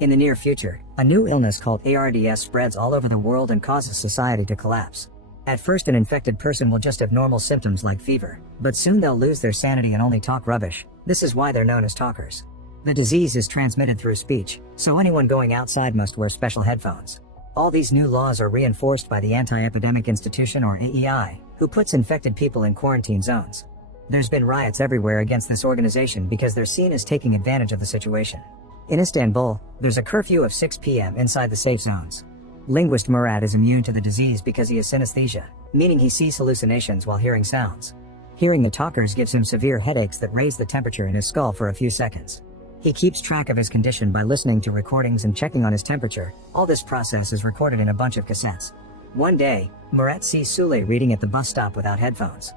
In the near future, a new illness called ARDS spreads all over the world and causes society to collapse. At first, an infected person will just have normal symptoms like fever, but soon they'll lose their sanity and only talk rubbish. This is why they're known as talkers. The disease is transmitted through speech, so anyone going outside must wear special headphones. All these new laws are reinforced by the Anti-Epidemic Institution, or AEI, who puts infected people in quarantine zones. There's been riots everywhere against this organization because they're seen as taking advantage of the situation. In Istanbul, there's a curfew of 6 p.m. inside the safe zones. Linguist Murat is immune to the disease because he has synesthesia, meaning he sees hallucinations while hearing sounds. Hearing the talkers gives him severe headaches that raise the temperature in his skull for a few seconds. He keeps track of his condition by listening to recordings and checking on his temperature. All this process is recorded in a bunch of cassettes. One day, Murat sees Sule reading at the bus stop without headphones.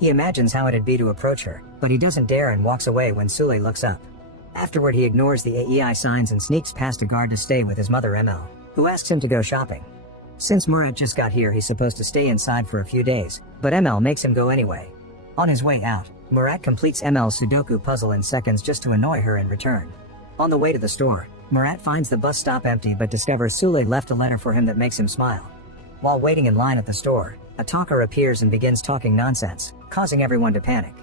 He imagines how it'd be to approach her, but he doesn't dare and walks away when Sule looks up. Afterward, he ignores the AEI signs and sneaks past a guard to stay with his mother ML, who asks him to go shopping. Since Murat just got here, he's supposed to stay inside for a few days, but ML makes him go anyway. On his way out, Murat completes ML's Sudoku puzzle in seconds just to annoy her in return. On the way to the store, Murat finds the bus stop empty but discovers Sule left a letter for him that makes him smile. While waiting in line at the store, a talker appears and begins talking nonsense, causing everyone to panic.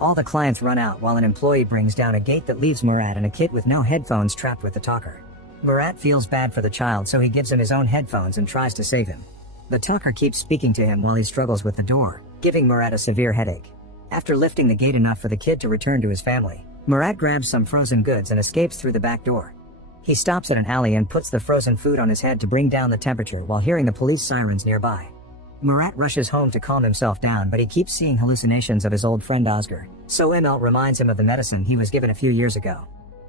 All the clients run out while an employee brings down a gate that leaves Murat and a kid with no headphones trapped with the talker. Murat feels bad for the child, so he gives him his own headphones and tries to save him. The talker keeps speaking to him while he struggles with the door, giving Murat a severe headache. After lifting the gate enough for the kid to return to his family, Murat grabs some frozen goods and escapes through the back door. He stops at an alley and puts the frozen food on his head to bring down the temperature while hearing the police sirens nearby. Murat rushes home to calm himself down, but he keeps seeing hallucinations of his old friend Oscar, so ML reminds him of the medicine he was given a few years ago.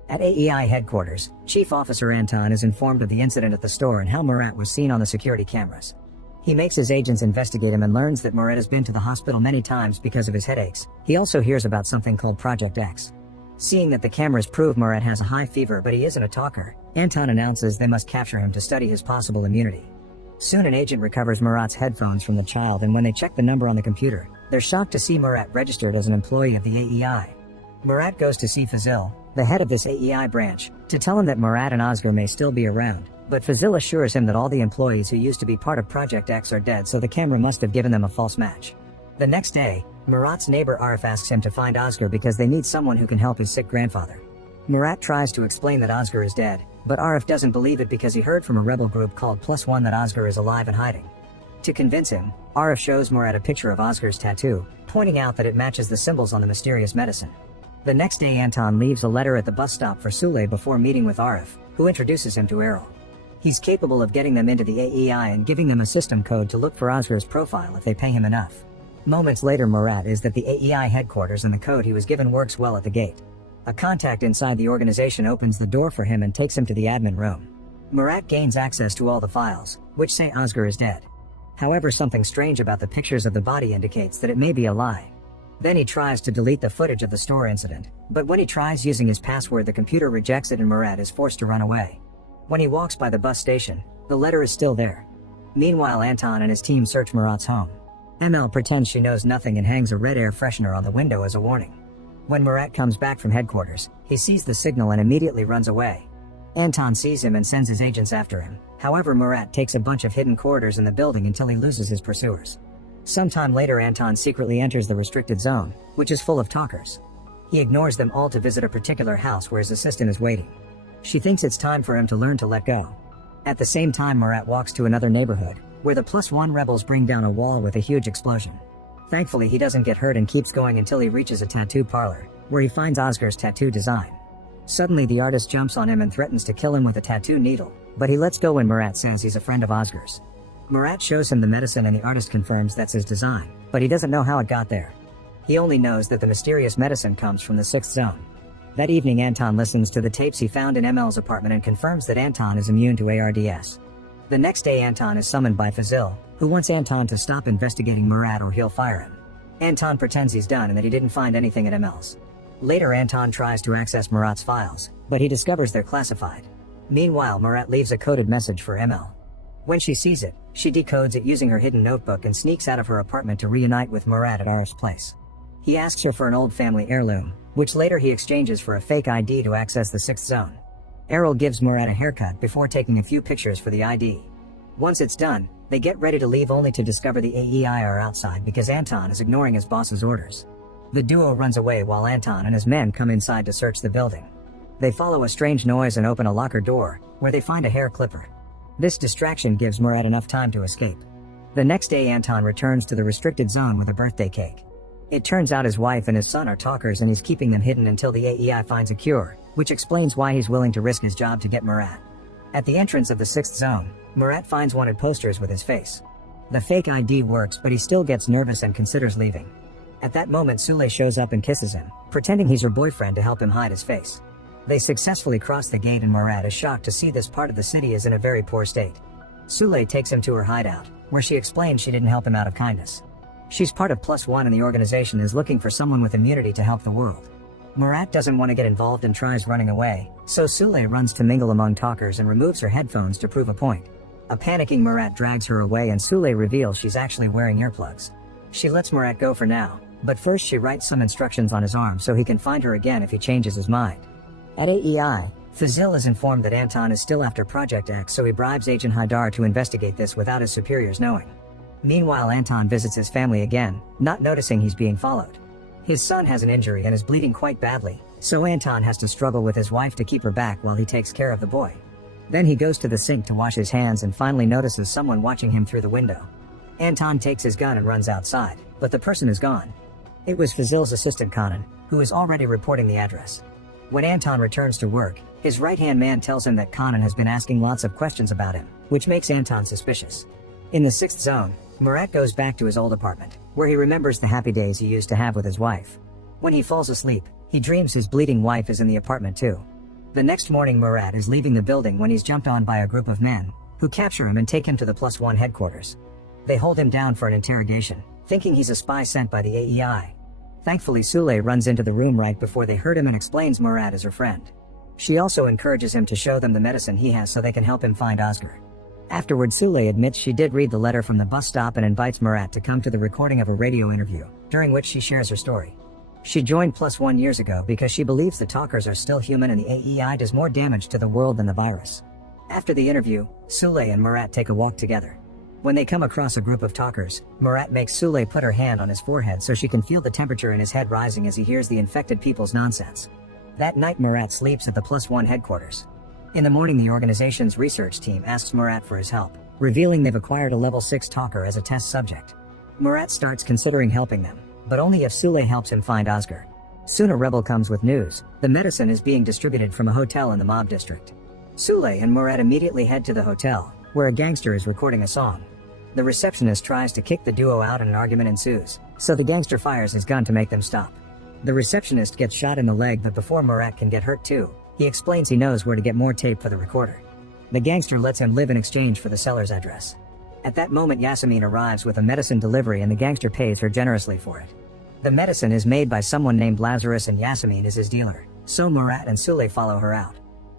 At AEI headquarters, Chief Officer Anton is informed of the incident at the store and how Murat was seen on the security cameras. He makes his agents investigate him and learns that Murat has been to the hospital many times because of his headaches. He also hears about something called Project X. Seeing that the cameras prove Murat has a high fever but he isn't a talker, Anton announces they must capture him to study his possible immunity. Soon an agent recovers Murat's headphones from the child, and when they check the number on the computer, they're shocked to see Murat registered as an employee of the AEI. Murat goes to see Fazil, the head of this AEI branch, to tell him that Murat and Oscar may still be around, but Fazil assures him that all the employees who used to be part of Project X are dead, so the camera must have given them a false match. The next day, Murat's neighbor Arif asks him to find Oscar because they need someone who can help his sick grandfather. Murat tries to explain that Oscar is dead, but Arif doesn't believe it because he heard from a rebel group called +1 that Oscar is alive and hiding. To convince him, Arif shows Murat a picture of Oscar's tattoo, pointing out that it matches the symbols on the mysterious medicine. The next day, Anton leaves a letter at the bus stop for Sule before meeting with Arif, who introduces him to Errol. He's capable of getting them into the AEI and giving them a system code to look for Oscar's profile if they pay him enough. Moments later, Murat is at the AEI headquarters and the code he was given works well at the gate. A contact inside the organization opens the door for him and takes him to the admin room. Murat gains access to all the files, which say Oscar is dead. However, something strange about the pictures of the body indicates that it may be a lie. Then he tries to delete the footage of the store incident, but when he tries using his password, the computer rejects it and Murat is forced to run away. When he walks by the bus station, the letter is still there. Meanwhile, Anton and his team search Murat's home. ML pretends she knows nothing and hangs a red air freshener on the window as a warning. When Murat comes back from headquarters, he sees the signal and immediately runs away. Anton sees him and sends his agents after him. However, Murat takes a bunch of hidden corridors in the building until he loses his pursuers. Sometime later, Anton secretly enters the restricted zone, which is full of talkers. He ignores them all to visit a particular house where his assistant is waiting. She thinks it's time for him to learn to let go. At the same time, Murat walks to another neighborhood, where the +1 rebels bring down a wall with a huge explosion. Thankfully, he doesn't get hurt and keeps going until he reaches a tattoo parlor, where he finds Oscar's tattoo design. Suddenly, the artist jumps on him and threatens to kill him with a tattoo needle, but he lets go when Murat says he's a friend of Oscar's. Murat shows him the medicine and the artist confirms that's his design, but he doesn't know how it got there. He only knows that the mysterious medicine comes from the 6th zone. That evening, Anton listens to the tapes he found in ML's apartment and confirms that Anton is immune to ARDS. The next day, Anton is summoned by Fazil, who wants Anton to stop investigating Murat or he'll fire him. Anton pretends he's done and that he didn't find anything at ML's. Later, Anton tries to access Murat's files, but he discovers they're classified. Meanwhile, Murat leaves a coded message for ML. When she sees it, she decodes it using her hidden notebook and sneaks out of her apartment to reunite with Murat at Arif's place. He asks her for an old family heirloom, which later he exchanges for a fake ID to access the 6th zone. Errol gives Murat a haircut before taking a few pictures for the ID. Once it's done, they get ready to leave only to discover the AEI are outside because Anton is ignoring his boss's orders. The duo runs away while Anton and his men come inside to search the building. They follow a strange noise and open a locker door, where they find a hair clipper. This distraction gives Murat enough time to escape. The next day Anton returns to the restricted zone with a birthday cake. It turns out his wife and his son are talkers and he's keeping them hidden until the AEI finds a cure, which explains why he's willing to risk his job to get Murat. At the entrance of the 6th zone, Murat finds wanted posters with his face. The fake ID works, but he still gets nervous and considers leaving. At that moment Sule shows up and kisses him, pretending he's her boyfriend to help him hide his face. They successfully cross the gate and Murat is shocked to see this part of the city is in a very poor state. Sule takes him to her hideout, where she explains she didn't help him out of kindness. She's part of +1 and the organization is looking for someone with immunity to help the world. Murat doesn't want to get involved and tries running away, so Sule runs to mingle among talkers and removes her headphones to prove a point. A panicking Murat drags her away and Sule reveals she's actually wearing earplugs. She lets Murat go for now, but first she writes some instructions on his arm so he can find her again if he changes his mind. At AEI, Fazil is informed that Anton is still after Project X, so he bribes Agent Haidar to investigate this without his superiors knowing. Meanwhile Anton visits his family again, not noticing he's being followed. His son has an injury and is bleeding quite badly, so Anton has to struggle with his wife to keep her back while he takes care of the boy. Then he goes to the sink to wash his hands and finally notices someone watching him through the window. Anton takes his gun and runs outside, but the person is gone. It was Fazil's assistant Kanan, who is already reporting the address. When Anton returns to work, his right-hand man tells him that Kanan has been asking lots of questions about him, which makes Anton suspicious. In the 6th zone, Murat goes back to his old apartment, where he remembers the happy days he used to have with his wife. When he falls asleep, he dreams his bleeding wife is in the apartment too. The next morning Murat is leaving the building when he's jumped on by a group of men, who capture him and take him to the +1 headquarters. They hold him down for an interrogation, thinking he's a spy sent by the AEI. Thankfully Sule runs into the room right before they hurt him and explains Murat is her friend. She also encourages him to show them the medicine he has so they can help him find Oscar. Afterward Sule admits she did read the letter from the bus stop and invites Murat to come to the recording of a radio interview, during which she shares her story. She joined +1 years ago because she believes the talkers are still human and the AEI does more damage to the world than the virus. After the interview, Sule and Murat take a walk together. When they come across a group of talkers, Murat makes Sule put her hand on his forehead so she can feel the temperature in his head rising as he hears the infected people's nonsense. That night Murat sleeps at the +1 headquarters. In the morning the organization's research team asks Murat for his help, revealing they've acquired a level 6 talker as a test subject. Murat starts considering helping them, but only if Sule helps him find Oscar. Soon a rebel comes with news: the medicine is being distributed from a hotel in the mob district. Sule and Murat immediately head to the hotel, where a gangster is recording a song. The receptionist tries to kick the duo out and an argument ensues, so the gangster fires his gun to make them stop. The receptionist gets shot in the leg, but before Murat can get hurt too, he explains he knows where to get more tape for the recorder. The gangster lets him live in exchange for the seller's address. At that moment Yasmin arrives with a medicine delivery and the gangster pays her generously for it. The medicine is made by someone named Lazarus and Yasmin is his dealer, so Murat and Sule follow her out.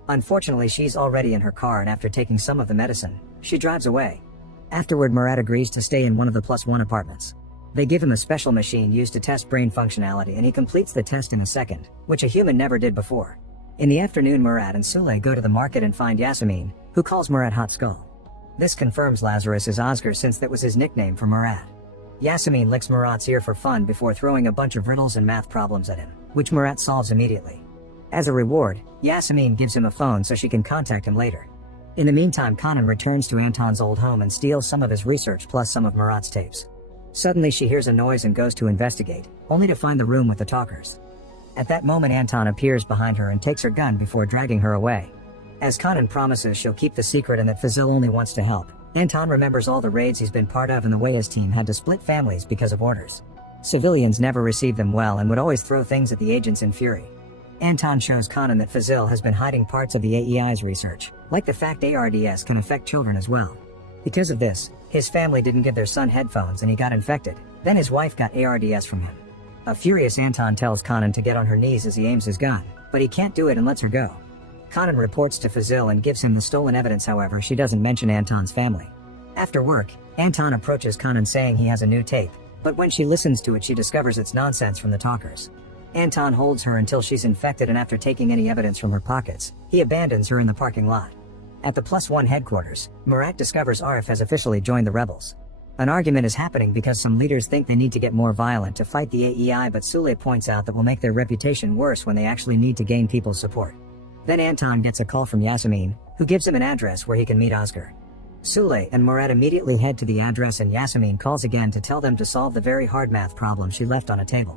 Unfortunately she's already in her car and after taking some of the medicine, she drives away. Afterward Murat agrees to stay in one of the +1 apartments. They give him a special machine used to test brain functionality and he completes the test in a second, which a human never did before. In the afternoon Murat and Sule go to the market and find Yasmin, who calls Murat Hot Skull. This confirms Lazarus is Oscar since that was his nickname for Murat. Yasmin licks Murat's ear for fun before throwing a bunch of riddles and math problems at him, which Murat solves immediately. As a reward, Yasmin gives him a phone so she can contact him later. In the meantime Kanan returns to Anton's old home and steals some of his research plus some of Murat's tapes. Suddenly she hears a noise and goes to investigate, only to find the room with the talkers. At that moment Anton appears behind her and takes her gun before dragging her away. As Kanan promises she'll keep the secret and that Fazil only wants to help, Anton remembers all the raids he's been part of and the way his team had to split families because of orders. Civilians never received them well and would always throw things at the agents in fury. Anton shows Kanan that Fazil has been hiding parts of the AEI's research, like the fact ARDS can affect children as well. Because of this, his family didn't give their son headphones and he got infected, then his wife got ARDS from him. A furious Anton tells Kanan to get on her knees as he aims his gun, but he can't do it and lets her go. Kanan reports to Fazil and gives him the stolen evidence, however she doesn't mention Anton's family. After work, Anton approaches Kanan saying he has a new tape, but when she listens to it she discovers it's nonsense from the talkers. Anton holds her until she's infected and after taking any evidence from her pockets, He abandons her in the parking lot. At the +1 headquarters, Murat discovers Arif has officially joined the rebels. An argument is happening because some leaders think they need to get more violent to fight the AEI, but Sule points out that will make their reputation worse when they actually need to gain people's support. Then Anton gets a call from Yasemin, who gives him an address where he can meet Oscar. Sule and Murat immediately head to the address, and Yasemin calls again to tell them to solve the very hard math problem she left on a table.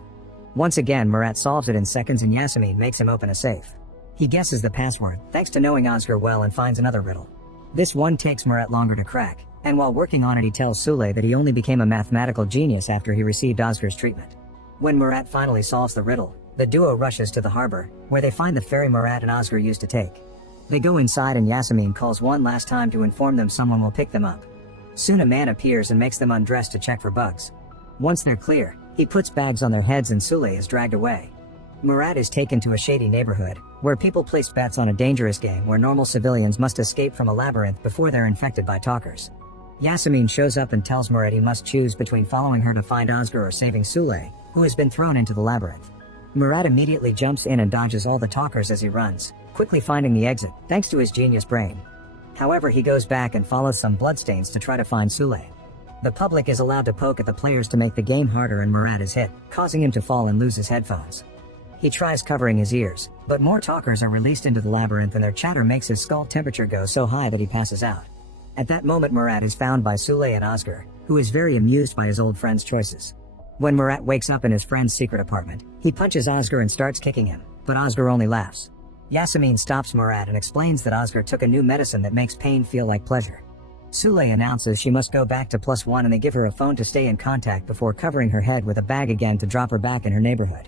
Once again, Murat solves it in seconds and Yasemin makes him open a safe. He guesses the password, thanks to knowing Oscar well, and finds another riddle. This one takes Murat longer to crack, and while working on it he tells Sule that he only became a mathematical genius after he received Oscar's treatment. When Murat finally solves the riddle, the duo rushes to the harbor, where they find the ferry Murat and Oscar used to take. They go inside and Yasemin calls one last time to inform them someone will pick them up. Soon a man appears and makes them undress to check for bugs. Once they're clear, he puts bags on their heads and Sule is dragged away. Murat is taken to a shady neighborhood, where people place bets on a dangerous game where normal civilians must escape from a labyrinth before they're infected by talkers. Yasemin shows up and tells Murat he must choose between following her to find Oscar or saving Sule, who has been thrown into the labyrinth. Murat immediately jumps in and dodges all the talkers as he runs, quickly finding the exit, thanks to his genius brain. However, he goes back and follows some bloodstains to try to find Sule. The public is allowed to poke at the players to make the game harder, and Murat is hit, causing him to fall and lose his headphones. He tries covering his ears, but more talkers are released into the labyrinth and their chatter makes his skull temperature go so high that he passes out. At that moment Murat is found by Sule and Oscar, who is very amused by his old friend's choices. When Murat wakes up in his friend's secret apartment, he punches Oscar and starts kicking him, but Oscar only laughs. Yasemin stops Murat and explains that Oscar took a new medicine that makes pain feel like pleasure. Sule announces she must go back to +1 and they give her a phone to stay in contact before covering her head with a bag again to drop her back in her neighborhood.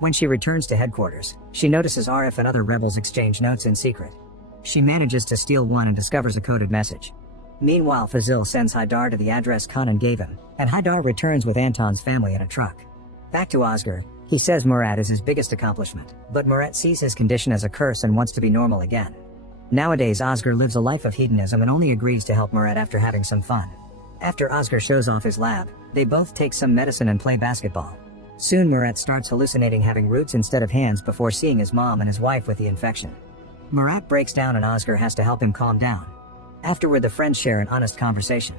When she returns to headquarters, she notices Arif and other rebels exchange notes in secret. She manages to steal one and discovers a coded message. Meanwhile, Fazil sends Haidar to the address Kanan gave him, and Haidar returns with Anton's family in a truck. Back to Oscar, he says Murat is his biggest accomplishment, but Murat sees his condition as a curse and wants to be normal again. Nowadays Oscar lives a life of hedonism and only agrees to help Murat after having some fun. After Oscar shows off his lab, they both take some medicine and play basketball. Soon Murat starts hallucinating having roots instead of hands before seeing his mom and his wife with the infection. Murat breaks down and Oscar has to help him calm down. Afterward the friends share an honest conversation.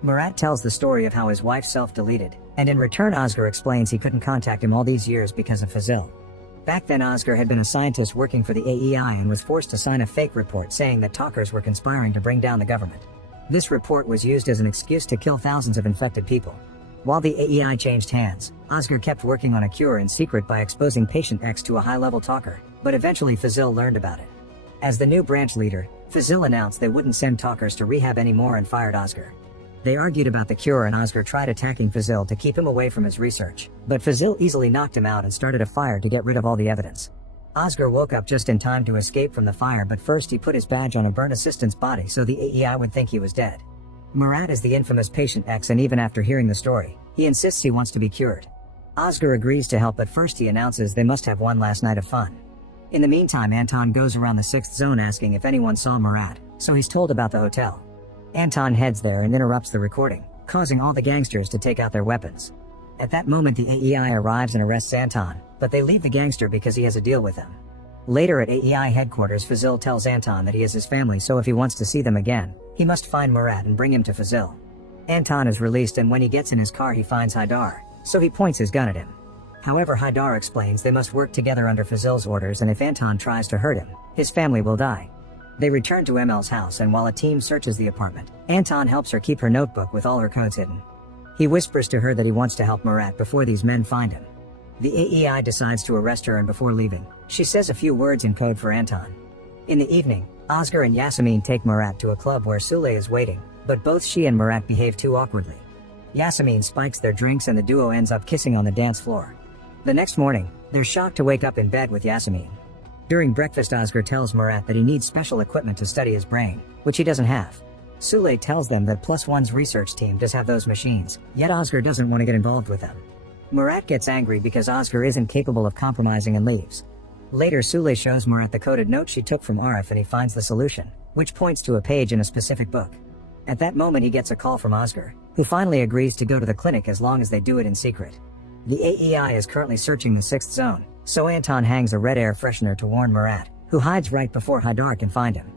Murat tells the story of how his wife self-deleted, and in return Oscar explains he couldn't contact him all these years because of Fazil. Back then Oscar had been a scientist working for the AEI and was forced to sign a fake report saying that talkers were conspiring to bring down the government. This report was used as an excuse to kill thousands of infected people. While the AEI changed hands, Oscar kept working on a cure in secret by exposing Patient X to a high-level talker, but eventually Fazil learned about it. As the new branch leader, Fazil announced they wouldn't send talkers to rehab anymore and fired Oscar. They argued about the cure and Oscar tried attacking Fazil to keep him away from his research, but Fazil easily knocked him out and started a fire to get rid of all the evidence. Oscar woke up just in time to escape from the fire, but first he put his badge on a burnt assistant's body so the AEI would think he was dead. Murat is the infamous Patient X, and even after hearing the story, he insists he wants to be cured. Oscar agrees to help, but first he announces they must have one last night of fun. In the meantime, Anton goes around the 6th zone asking if anyone saw Murat, so he's told about the hotel. Anton heads there and interrupts the recording, causing all the gangsters to take out their weapons. At that moment the AEI arrives and arrests Anton, but they leave the gangster because he has a deal with them. Later at AEI headquarters, Fazil tells Anton that he has his family, so if he wants to see them again, he must find Murat and bring him to Fazil. Anton is released, and when he gets in his car he finds Haidar, so he points his gun at him. However, Haidar explains they must work together under Fazil's orders, and if Anton tries to hurt him, his family will die. They return to Emel's house, and while a team searches the apartment, Anton helps her keep her notebook with all her codes hidden. He whispers to her that he wants to help Murat before these men find him. The AEI decides to arrest her, and before leaving, she says a few words in code for Anton. In the evening, Oscar and Yasemin take Murat to a club where Sule is waiting, but both she and Murat behave too awkwardly. Yasemin spikes their drinks and the duo ends up kissing on the dance floor. The next morning, they're shocked to wake up in bed with Yasemin. During breakfast, Oscar tells Murat that he needs special equipment to study his brain, which he doesn't have. Sule tells them that +1's research team does have those machines, yet Oscar doesn't want to get involved with them. Murat gets angry because Oscar isn't capable of compromising and leaves. Later, Sule shows Murat the coded note she took from Arif and he finds the solution, which points to a page in a specific book. At that moment he gets a call from Oscar, who finally agrees to go to the clinic as long as they do it in secret. The AEI is currently searching the 6th zone, so Anton hangs a red air freshener to warn Murat, who hides right before Haidar can find him.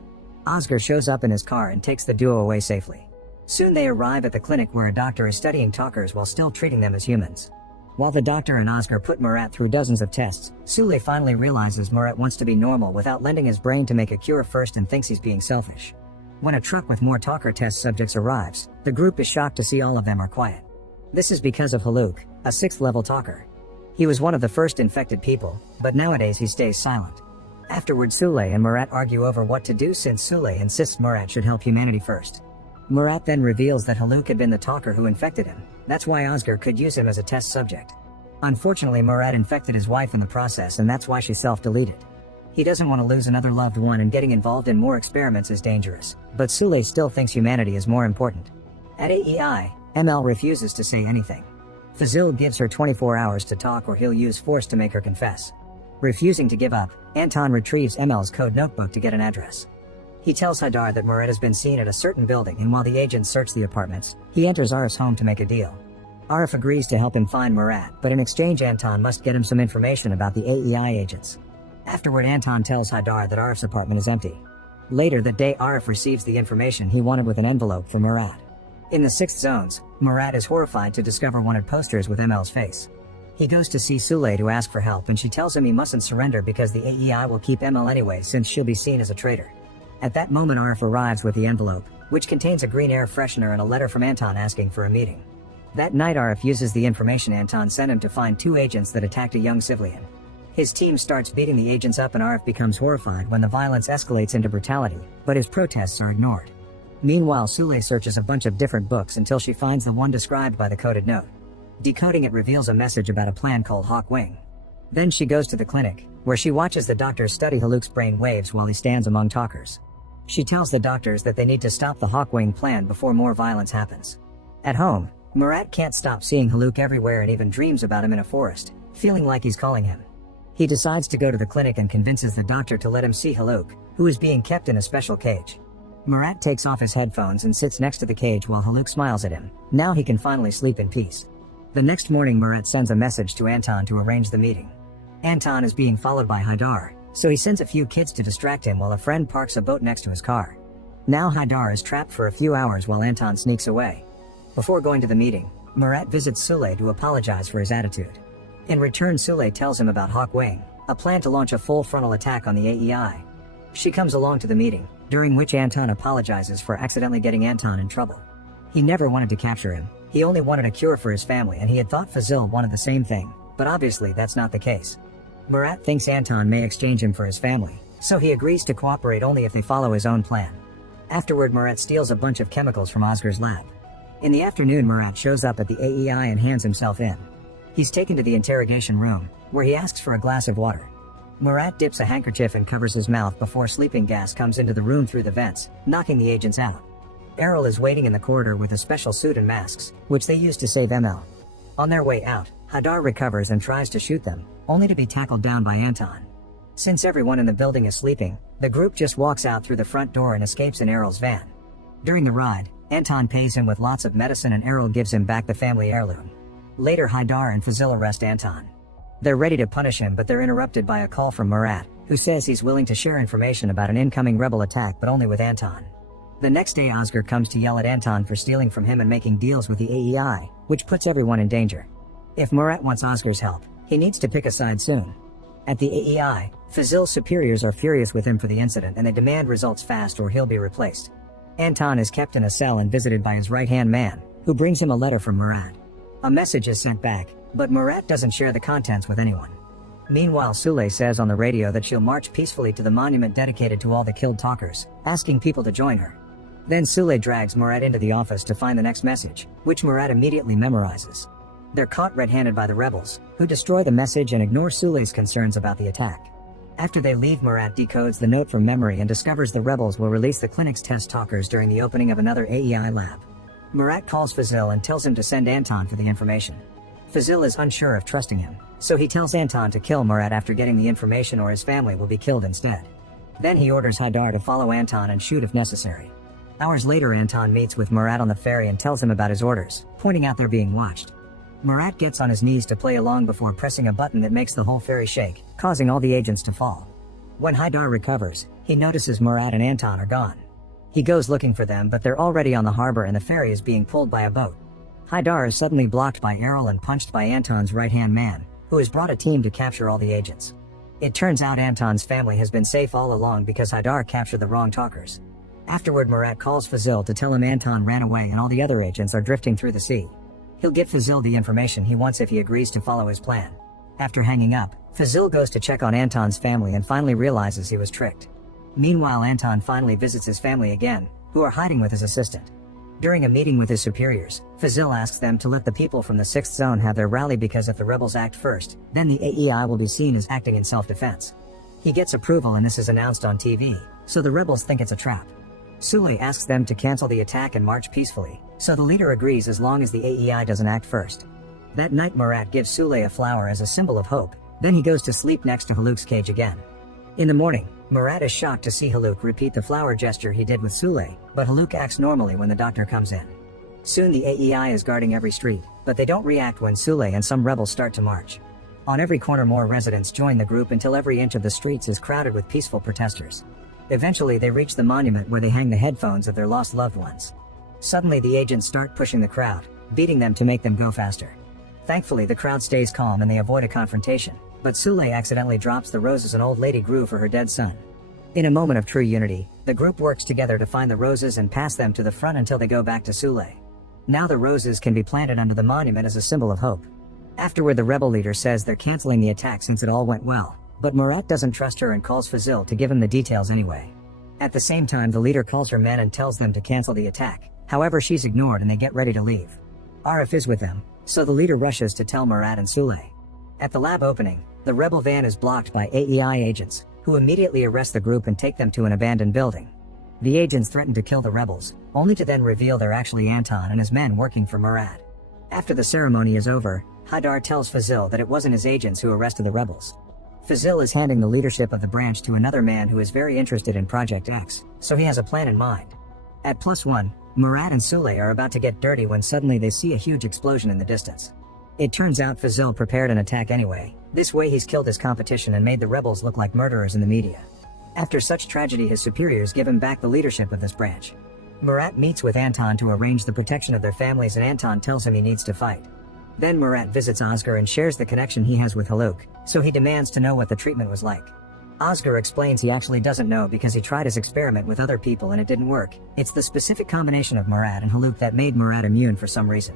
Oscar shows up in his car and takes the duo away safely. Soon they arrive at the clinic where a doctor is studying talkers while still treating them as humans. While the doctor and Oscar put Murat through dozens of tests, Sule finally realizes Murat wants to be normal without lending his brain to make a cure first and thinks he's being selfish. When a truck with more talker test subjects arrives, the group is shocked to see all of them are quiet. This is because of Haluk, a 6th level talker. He was one of the first infected people, but nowadays he stays silent. Afterwards, Sule and Murat argue over what to do since Sule insists Murat should help humanity first. Murat then reveals that Haluk had been the talker who infected him. That's why Oscar could use him as a test subject. Unfortunately, Murat infected his wife in the process, and that's why she self-deleted. He doesn't want to lose another loved one, and getting involved in more experiments is dangerous, but Sule still thinks humanity is more important. At AEI, ML refuses to say anything. Fazil gives her 24 hours to talk or he'll use force to make her confess. Refusing to give up, Anton retrieves ML's code notebook to get an address. He tells Haidar that Murat has been seen at a certain building, and while the agents search the apartments, he enters Arif's home to make a deal. Arif agrees to help him find Murat, but in exchange Anton must get him some information about the AEI agents. Afterward, Anton tells Haidar that Arif's apartment is empty. Later that day, Arif receives the information he wanted with an envelope for Murat. In the 6th zones, Murat is horrified to discover wanted posters with ML's face. He goes to see Sule to ask for help, and she tells him he mustn't surrender because the AEI will keep ML anyway since she'll be seen as a traitor. At that moment, Arif arrives with the envelope, which contains a green air freshener and a letter from Anton asking for a meeting. That night, Arif uses the information Anton sent him to find 2 agents that attacked a young civilian. His team starts beating the agents up, and Arif becomes horrified when the violence escalates into brutality, but his protests are ignored. Meanwhile, Sule searches a bunch of different books until she finds the one described by the coded note. Decoding it reveals a message about a plan called Hawk Wing. Then she goes to the clinic, where she watches the doctors study Haluk's brain waves while he stands among talkers. She tells the doctors that they need to stop the Hawk Wing plan before more violence happens. At home, Murat can't stop seeing Haluk everywhere and even dreams about him in a forest, feeling like he's calling him. He decides to go to the clinic and convinces the doctor to let him see Haluk, who is being kept in a special cage. Murat takes off his headphones and sits next to the cage while Haluk smiles at him. Now he can finally sleep in peace. The next morning, Murat sends a message to Anton to arrange the meeting. Anton is being followed by Haidar, so he sends a few kids to distract him while a friend parks a boat next to his car. Now Haidar is trapped for a few hours while Anton sneaks away. Before going to the meeting, Murat visits Sule to apologize for his attitude. In return, Sule tells him about Hawk Wing, a plan to launch a full frontal attack on the AEI. She comes along to the meeting, during which Anton apologizes for accidentally getting Anton in trouble. He never wanted to capture him, he only wanted a cure for his family, and he had thought Fazil wanted the same thing, but obviously that's not the case. Murat thinks Anton may exchange him for his family, so he agrees to cooperate only if they follow his own plan. Afterward, Murat steals a bunch of chemicals from Oscar's lab. In the afternoon, Murat shows up at the AEI and hands himself in. He's taken to the interrogation room, where he asks for a glass of water. Murat dips a handkerchief and covers his mouth before sleeping gas comes into the room through the vents, knocking the agents out. Errol is waiting in the corridor with a special suit and masks, which they use to save ML. On their way out, Haidar recovers and tries to shoot them, only to be tackled down by Anton. Since everyone in the building is sleeping, the group just walks out through the front door and escapes in Errol's van. During the ride, Anton pays him with lots of medicine and Errol gives him back the family heirloom. Later, Haidar and Fazil arrest Anton. They're ready to punish him, but they're interrupted by a call from Murat, who says he's willing to share information about an incoming rebel attack, but only with Anton. The next day, Oscar comes to yell at Anton for stealing from him and making deals with the AEI, which puts everyone in danger. If Murat wants Oscar's help, he needs to pick a side soon. At the AEI, Fazil's superiors are furious with him for the incident and they demand results fast or he'll be replaced. Anton is kept in a cell and visited by his right-hand man, who brings him a letter from Murat. A message is sent back, but Murat doesn't share the contents with anyone. Meanwhile, Sule says on the radio that she'll march peacefully to the monument dedicated to all the killed talkers, asking people to join her. Then Sule drags Murat into the office to find the next message, which Murat immediately memorizes. They're caught red-handed by the rebels, who destroy the message and ignore Sule's concerns about the attack. After they leave, Murat decodes the note from memory and discovers the rebels will release the clinic's test talkers during the opening of another AEI lab. Murat calls Fazil and tells him to send Anton for the information. Fazil is unsure of trusting him, so he tells Anton to kill Murat after getting the information or his family will be killed instead. Then he orders Haidar to follow Anton and shoot if necessary. Hours later, Anton meets with Murat on the ferry and tells him about his orders, pointing out they're being watched. Murat gets on his knees to play along before pressing a button that makes the whole ferry shake, causing all the agents to fall. When Haidar recovers, he notices Murat and Anton are gone. He goes looking for them, but they're already on the harbor and the ferry is being pulled by a boat. Haidar is suddenly blocked by Errol and punched by Anton's right-hand man, who has brought a team to capture all the agents. It turns out Anton's family has been safe all along because Haidar captured the wrong talkers. Afterward, Murat calls Fazil to tell him Anton ran away and all the other agents are drifting through the sea. He'll get Fazil the information he wants if he agrees to follow his plan. After hanging up, Fazil goes to check on Anton's family and finally realizes he was tricked. Meanwhile, Anton finally visits his family again, who are hiding with his assistant. During a meeting with his superiors, Fazil asks them to let the people from the 6th zone have their rally because if the rebels act first, then the AEI will be seen as acting in self-defense. He gets approval and this is announced on TV, so the rebels think it's a trap. Sule asks them to cancel the attack and march peacefully, so the leader agrees as long as the AEI doesn't act first. That night, Murat gives Sule a flower as a symbol of hope, then he goes to sleep next to Haluk's cage again. In the morning, Murat is shocked to see Haluk repeat the flower gesture he did with Sule, but Haluk acts normally when the doctor comes in. Soon the AEI is guarding every street, but they don't react when Sule and some rebels start to march. On every corner more residents join the group until every inch of the streets is crowded with peaceful protesters. Eventually they reach the monument where they hang the headphones of their lost loved ones. Suddenly the agents start pushing the crowd, beating them to make them go faster. Thankfully the crowd stays calm and they avoid a confrontation, but Sule accidentally drops the roses an old lady grew for her dead son. In a moment of true unity, the group works together to find the roses and pass them to the front until they go back to Sule. Now the roses can be planted under the monument as a symbol of hope. Afterward, the rebel leader says they're canceling the attack since it all went well, but Murat doesn't trust her and calls Fazil to give him the details anyway. At the same time, the leader calls her men and tells them to cancel the attack. However, she's ignored and they get ready to leave. Arif is with them, so the leader rushes to tell Murat and Sule. At the lab opening, the rebel van is blocked by AEI agents, who immediately arrest the group and take them to an abandoned building. The agents threaten to kill the rebels, only to then reveal they're actually Anton and his men working for Murat. After the ceremony is over, Haidar tells Fazil that it wasn't his agents who arrested the rebels. Fazil is handing the leadership of the branch to another man who is very interested in Project X, so he has a plan in mind. At +1, Murat and Sule are about to get dirty when suddenly they see a huge explosion in the distance. It turns out Fazil prepared an attack anyway. This way he's killed his competition and made the rebels look like murderers in the media. After such tragedy, his superiors give him back the leadership of this branch. Murat meets with Anton to arrange the protection of their families and Anton tells him he needs to fight. Then Murat visits Oscar and shares the connection he has with Haluk, so he demands to know what the treatment was like. Oscar explains he actually doesn't know because he tried his experiment with other people and it didn't work. It's the specific combination of Murat and Haluk that made Murat immune for some reason.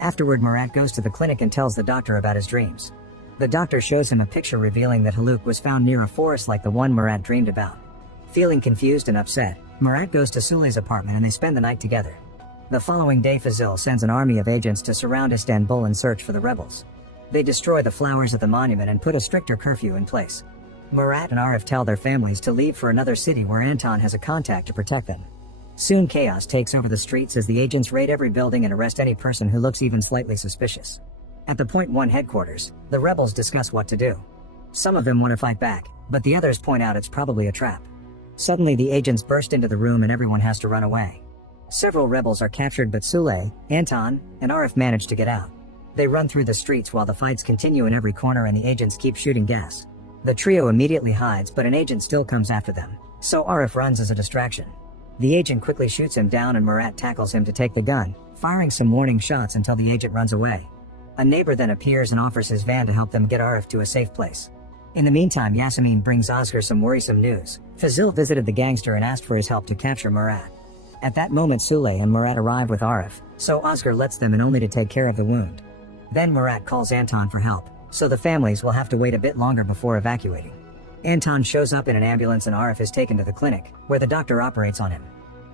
Afterward, Murat goes to the clinic and tells the doctor about his dreams. The doctor shows him a picture revealing that Haluk was found near a forest like the one Murat dreamed about. Feeling confused and upset, Murat goes to Sule's apartment and they spend the night together. The following day, Fazil sends an army of agents to surround Istanbul and search for the rebels. They destroy the flowers at the monument and put a stricter curfew in place. Murat and Arif tell their families to leave for another city where Anton has a contact to protect them. Soon chaos takes over the streets as the agents raid every building and arrest any person who looks even slightly suspicious. At the .1 headquarters, the rebels discuss what to do. Some of them want to fight back, but the others point out it's probably a trap. Suddenly the agents burst into the room and everyone has to run away. Several rebels are captured, but Sule, Anton, and Arif manage to get out. They run through the streets while the fights continue in every corner and the agents keep shooting gas. The trio immediately hides, but an agent still comes after them, so Arif runs as a distraction. The agent quickly shoots him down and Murat tackles him to take the gun, firing some warning shots until the agent runs away. A neighbor then appears and offers his van to help them get Arif to a safe place. In the meantime, Yasemin brings Oscar some worrisome news. Fazil visited the gangster and asked for his help to capture Murat. At that moment, Sule and Murat arrive with Arif, so Oscar lets them in only to take care of the wound. Then Murat calls Anton for help, so the families will have to wait a bit longer before evacuating. Anton shows up in an ambulance and Arif is taken to the clinic, where the doctor operates on him.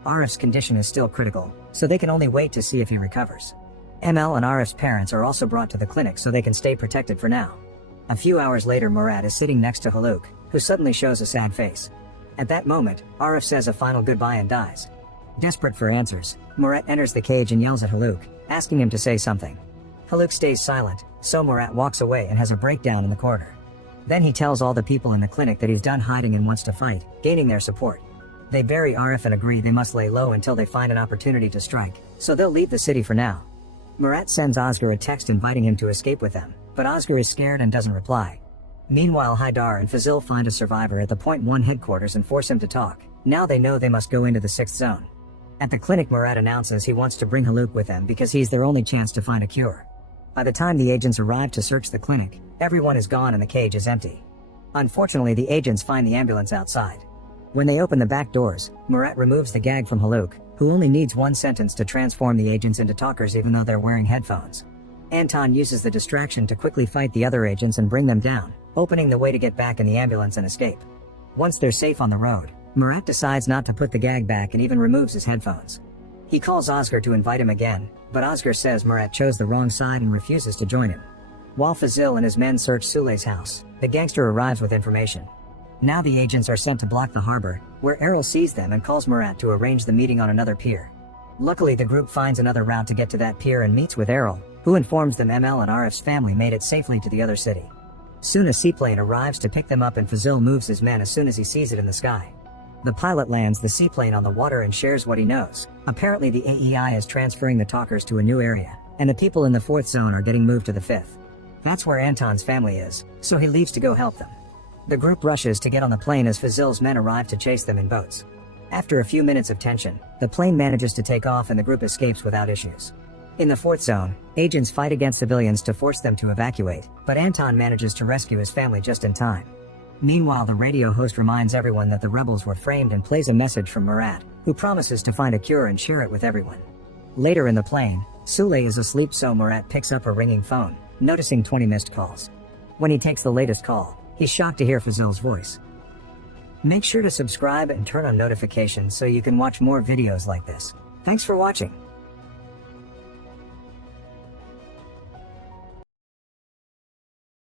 Arif's condition is still critical, so they can only wait to see if he recovers. ML and Arif's parents are also brought to the clinic so they can stay protected for now. A few hours later, Murat is sitting next to Haluk, who suddenly shows a sad face. At that moment, Arif says a final goodbye and dies. Desperate for answers, Murat enters the cage and yells at Haluk, asking him to say something. Haluk stays silent, so Murat walks away and has a breakdown in the corridor. Then he tells all the people in the clinic that he's done hiding and wants to fight, gaining their support. They bury Arif and agree they must lay low until they find an opportunity to strike, so they'll leave the city for now. Murat sends Oscar a text inviting him to escape with them, but Oscar is scared and doesn't reply. Meanwhile, Haidar and Fazil find a survivor at the Point 1 headquarters and force him to talk. Now they know they must go into the 6th zone. At the clinic, Murat announces he wants to bring Haluk with him because he's their only chance to find a cure. By the time the agents arrive to search the clinic, everyone is gone and the cage is empty. Unfortunately, the agents find the ambulance outside. When they open the back doors, Murat removes the gag from Haluk, who only needs one sentence to transform the agents into talkers even though they're wearing headphones. Anton uses the distraction to quickly fight the other agents and bring them down, opening the way to get back in the ambulance and escape. Once they're safe on the road, Murat decides not to put the gag back and even removes his headphones. He calls Oscar to invite him again, but Oscar says Murat chose the wrong side and refuses to join him. While Fazil and his men search Sule's house, the gangster arrives with information. Now the agents are sent to block the harbor, where Errol sees them and calls Murat to arrange the meeting on another pier. Luckily, the group finds another route to get to that pier and meets with Errol, who informs them ML and Arif's family made it safely to the other city. Soon a seaplane arrives to pick them up and Fazil moves his men as soon as he sees it in the sky. The pilot lands the seaplane on the water and shares what he knows. Apparently the AEI is transferring the talkers to a new area, and the people in the 4th zone are getting moved to the 5th. That's where Anton's family is, so he leaves to go help them. The group rushes to get on the plane as Fazil's men arrive to chase them in boats. After a few minutes of tension, the plane manages to take off and the group escapes without issues. In the 4th zone, agents fight against civilians to force them to evacuate, but Anton manages to rescue his family just in time. Meanwhile, the radio host reminds everyone that the rebels were framed and plays a message from Murat, who promises to find a cure and share it with everyone. Later in the plane, Sule is asleep, so Murat picks up a ringing phone, noticing 20 missed calls. When he takes the latest call, he's shocked to hear Fazil's voice. Make sure to subscribe and turn on notifications so you can watch more videos like this. Thanks for watching.